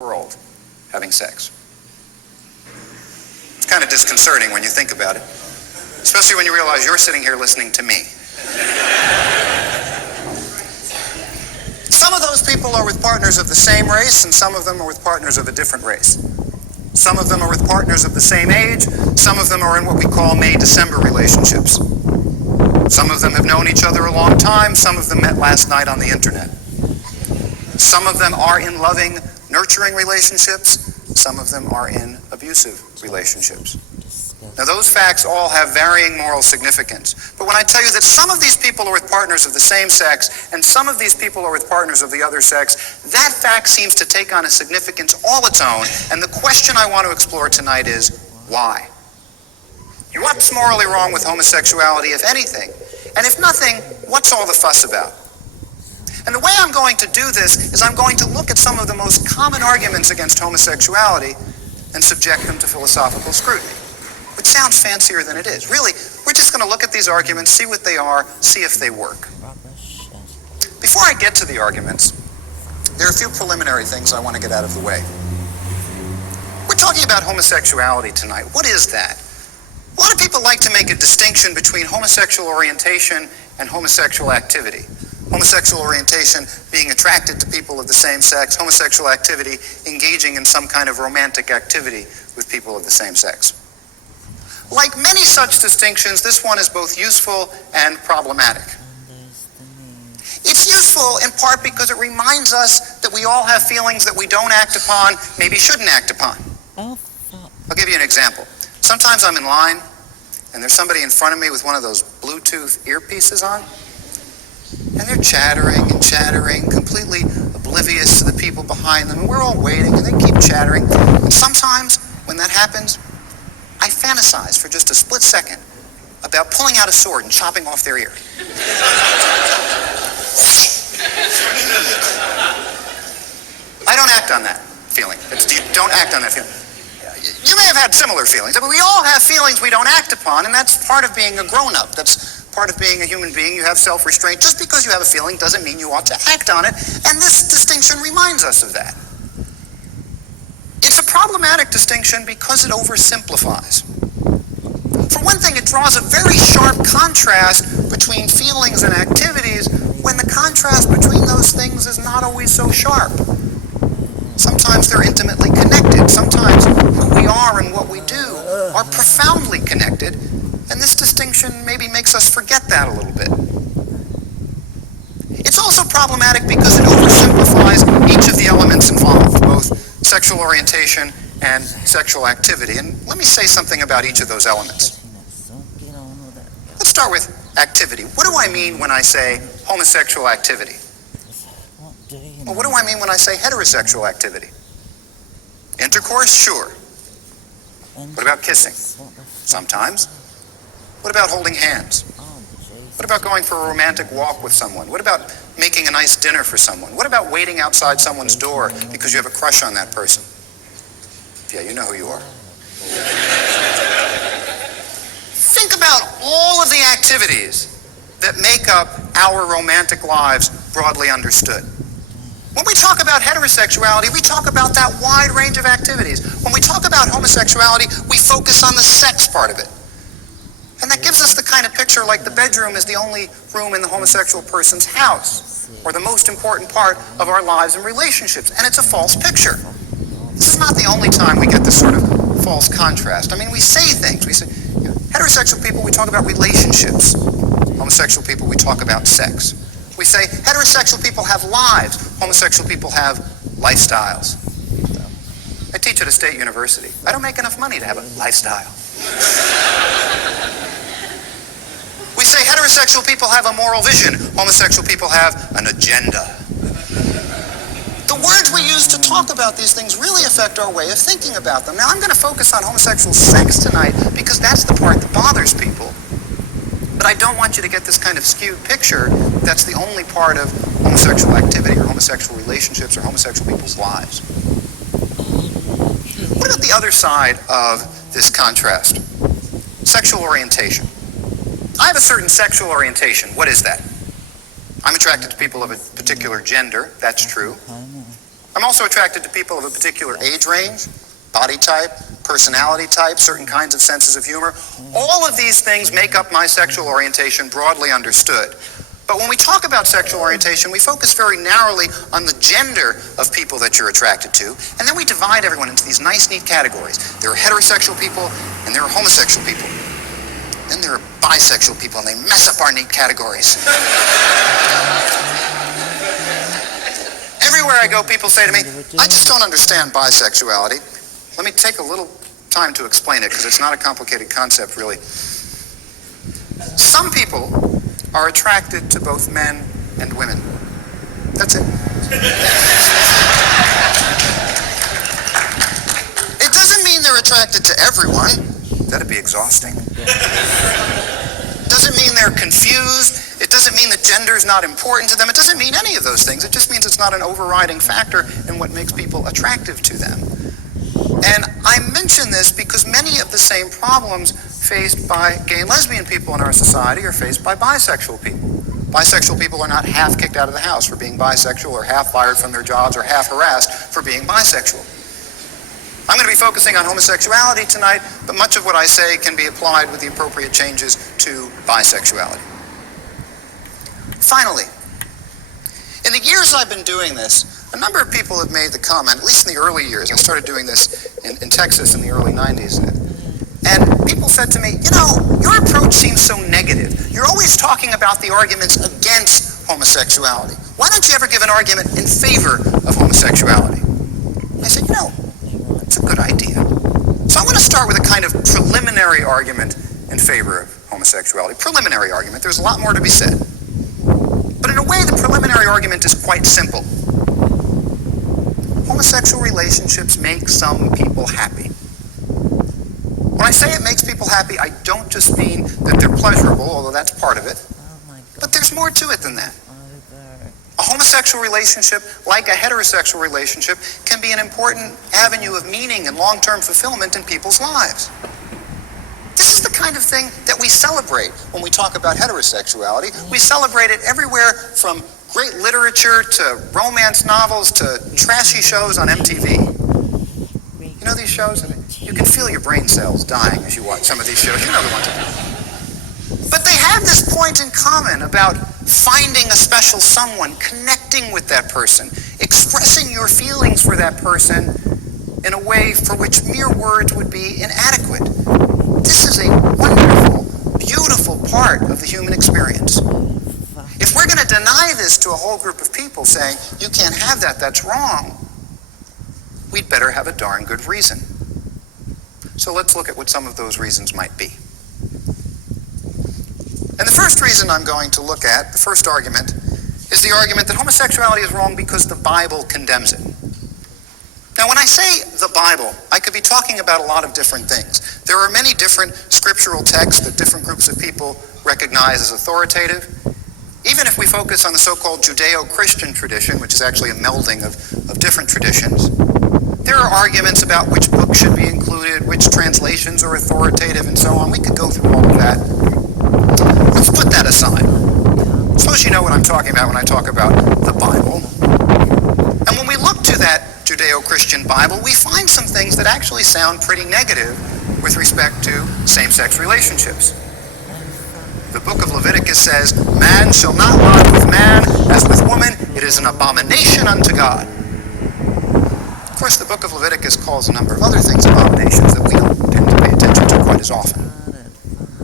world having sex. It's kind of disconcerting when you think about it, especially when you realize you're sitting here listening to me. Some of those people are with partners of the same race, and some of them are with partners of a different race. Some of them are with partners of the same age. Some of them are in what we call May-December relationships. Some of them have known each other a long time. Some of them met last night on the internet. Some of them are in loving, nurturing relationships. Some of them are in abusive relationships. Now, those facts all have varying moral significance. But when I tell you that some of these people are with partners of the same sex and some of these people are with partners of the other sex, that fact seems to take on a significance all its own. And the question I want to explore tonight is, why? What's morally wrong with homosexuality, if anything? And if nothing, what's all the fuss about? And the way I'm going to do this is I'm going to look at some of the most common arguments against homosexuality and subject them to philosophical scrutiny, which sounds fancier than it is. Really, we're just going to look at these arguments, see what they are, see if they work. Before I get to the arguments, there are a few preliminary things I want to get out of the way. We're talking about homosexuality tonight. What is that? A lot of people like to make a distinction between homosexual orientation and homosexual activity. Homosexual orientation being attracted to people of the same sex, homosexual activity engaging in some kind of romantic activity with people of the same sex. Like many such distinctions, this one is both useful and problematic. It's useful in part because it reminds us that we all have feelings that we don't act upon, maybe shouldn't act upon. I'll give you an example. Sometimes I'm in line and there's somebody in front of me with one of those Bluetooth earpieces on, and they're chattering and chattering, completely oblivious to the people behind them, and we're all waiting and they keep chattering. And sometimes when that happens, I fantasize for just a split second about pulling out a sword and chopping off their ear. I don't act on that feeling. Don't act on that feeling. You may have had similar feelings, but we all have feelings we don't act upon, and that's part of being a grown-up. That's part of being a human being. You have self-restraint. Just because you have a feeling doesn't mean you ought to act on it, and this distinction reminds us of that. It's a problematic distinction because it oversimplifies. For one thing, it draws a very sharp contrast between feelings and activities when the contrast between those things is not always so sharp. Sometimes they're intimately connected. Sometimes who we are and what we do are profoundly connected, and this distinction maybe makes us forget that a little bit. It's also problematic because it oversimplifies each of the elements involved, both sexual orientation and sexual activity. And let me say something about each of those elements. Let's start with activity. What do I mean when I say homosexual activity? Well, what do I mean when I say heterosexual activity? Intercourse? Sure. What about kissing? Sometimes. What about holding hands? What about going for a romantic walk with someone? What about making a nice dinner for someone? What about waiting outside someone's door because you have a crush on that person? Yeah, you know who you are. Think about all of the activities that make up our romantic lives broadly understood. When we talk about heterosexuality, we talk about that wide range of activities. When we talk about homosexuality, we focus on the sex part of it. And that gives us the kind of picture like the bedroom is the only room in the homosexual person's house, or the most important part of our lives and relationships. And it's a false picture. This is not the only time we get this sort of false contrast. I mean, we say things. We say, heterosexual people, we talk about relationships. Homosexual people, we talk about sex. We say heterosexual people have lives. Homosexual people have lifestyles. I teach at a state university. I don't make enough money to have a lifestyle. We say heterosexual people have a moral vision. Homosexual people have an agenda. The words we use to talk about these things really affect our way of thinking about them. Now, I'm going to focus on homosexual sex tonight because that's the part that bothers people. But I don't want you to get this kind of skewed picture that's the only part of homosexual activity or homosexual relationships or homosexual people's lives. What about the other side of this contrast? Sexual orientation. I have a certain sexual orientation. What is that? I'm attracted to people of a particular gender. That's true. I'm also attracted to people of a particular age range, body type, personality type, certain kinds of senses of humor. All of these things make up my sexual orientation, broadly understood. But when we talk about sexual orientation, we focus very narrowly on the gender of people that you're attracted to, and then we divide everyone into these nice, neat categories. There are heterosexual people, and there are homosexual people. Then there are bisexual people, and they mess up our neat categories. Everywhere I go, people say to me, I just don't understand bisexuality. Let me take a little time to explain it, because it's not a complicated concept, really. Some people are attracted to both men and women. That's it. It doesn't mean they're attracted to everyone. That'd be exhausting. Doesn't mean they're confused. It doesn't mean that gender is not important to them. It doesn't mean any of those things. It just means it's not an overriding factor in what makes people attractive to them. And I mention this because many of the same problems faced by gay and lesbian people in our society are faced by bisexual people. Bisexual people are not half kicked out of the house for being bisexual, or half fired from their jobs, or half harassed for being bisexual. I'm going to be focusing on homosexuality tonight, but much of what I say can be applied with the appropriate changes to bisexuality. Finally, in the years I've been doing this, a number of people have made the comment, at least in the early years. I started doing this in Texas in the early 90s. And people said to me, you know, your approach seems so negative. You're always talking about the arguments against homosexuality. Why don't you ever give an argument in favor of homosexuality? I said, you know, it's a good idea. So I want to start with a kind of preliminary argument in favor of homosexuality. Preliminary argument. There's a lot more to be said. But in a way, the preliminary argument is quite simple. Homosexual relationships make some people happy. When I say it makes people happy, I don't just mean that they're pleasurable, although that's part of it. But there's more to it than that. A homosexual relationship, like a heterosexual relationship, can be an important avenue of meaning and long-term fulfillment in people's lives. This is the kind of thing that we celebrate when we talk about heterosexuality. We celebrate it everywhere from great literature to romance novels to trashy shows on MTV. You know these shows? You can feel your brain cells dying as you watch some of these shows. You know the ones. But they have this point in common about finding a special someone, connecting with that person, expressing your feelings for that person in a way for which mere words would be inadequate. This is a wonderful, beautiful part of the human experience. If we're going to deny this to a whole group of people saying, you can't have that, that's wrong, we'd better have a darn good reason. So let's look at what some of those reasons might be. And the first reason I'm going to look at, the first argument, is the argument that homosexuality is wrong because the Bible condemns it. Now, when I say the Bible, I could be talking about a lot of different things. There are many different scriptural texts that different groups of people recognize as authoritative. Even if we focus on the so-called Judeo-Christian tradition, which is actually a melding of different traditions, there are arguments about which books should be included, which translations are authoritative, and so on. We could go through all of that. Let's put that aside. Suppose you know what I'm talking about when I talk about the Bible. And when we look to that Judeo-Christian Bible, we find some things that actually sound pretty negative with respect to same-sex relationships. The book of Leviticus says, man shall not lie with man as with woman. It is an abomination unto God. Of course, the book of Leviticus calls a number of other things abominations that we don't tend to pay attention to quite as often.